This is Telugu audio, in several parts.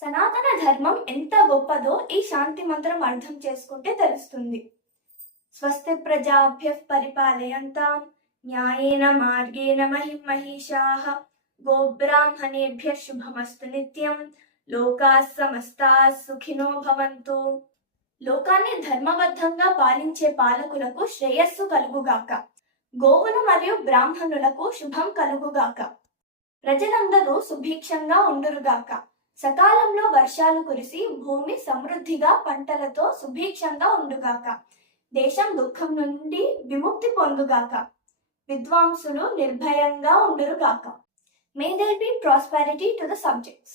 సనాతన ధర్మం ఎంత గొప్పదో ఈ శాంతి మంత్రం అర్థం చేసుకుంటే తెలుస్తుంది. స్వస్తి ప్రజాభ్యః పరిపాలయంతాం న్యాయేన మార్గేణ మహిషాః గోబ్రాహ్మణేభ్యః శుభమస్తు నిత్యం లోకాః సమస్తాః సుఖినో భవంతు. లోకాన్ని ధర్మబద్ధంగా పాలించే పాలకులకు శ్రేయస్సు కలుగుగాక. గోవులు మరియు బ్రాహ్మణులకు శుభం కలుగుగాక. ప్రజలందరూ సుభిక్షంగా ఉండురుగాక. సకాలంలో వర్షాలు కురిసి భూమి సమృద్ధిగా పంటలతో సుభిక్షంగా ఉండుగాక. దేశం దుఃఖం నుండి విముక్తి పొందుగాక. విద్వాంసులు నిర్భయంగా ఉండురుగాక. May there be prosperity to the subjects.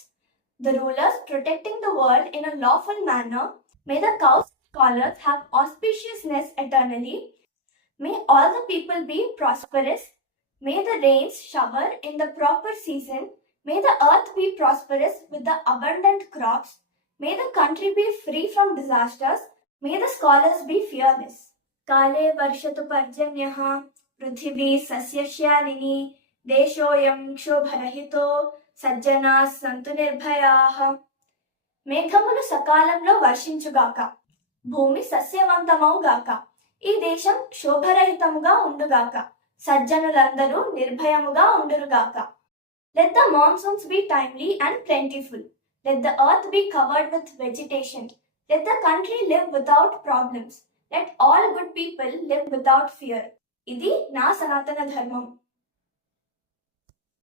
The rulers protecting the world in a lawful manner. May the cows and scholars have auspiciousness eternally. May all the people be prosperous. May the rains shower in the proper season. May the earth be prosperous with the abundant crops. May the country be free from disasters. May the scholars be fearless. Kale varshatu parjanyah prithvi sasyashalini deshoyam క్షోభరహితో సజ్జనా సంతు నిర్భయాః. మేఘములు సకాలంలో వర్షించుగాక. భూమి సస్యవంతమవుగాక. ఈ దేశం క్షోభరహితముగా ఉండుగాక. సజ్జనులందరూ నిర్భయముగా ఉండురుగాక. Let the monsoons be timely and plentiful. Let the earth be covered with vegetation. Let the country live without problems. Let all good people live without fear. ఇది నా సనాతన ధర్మం.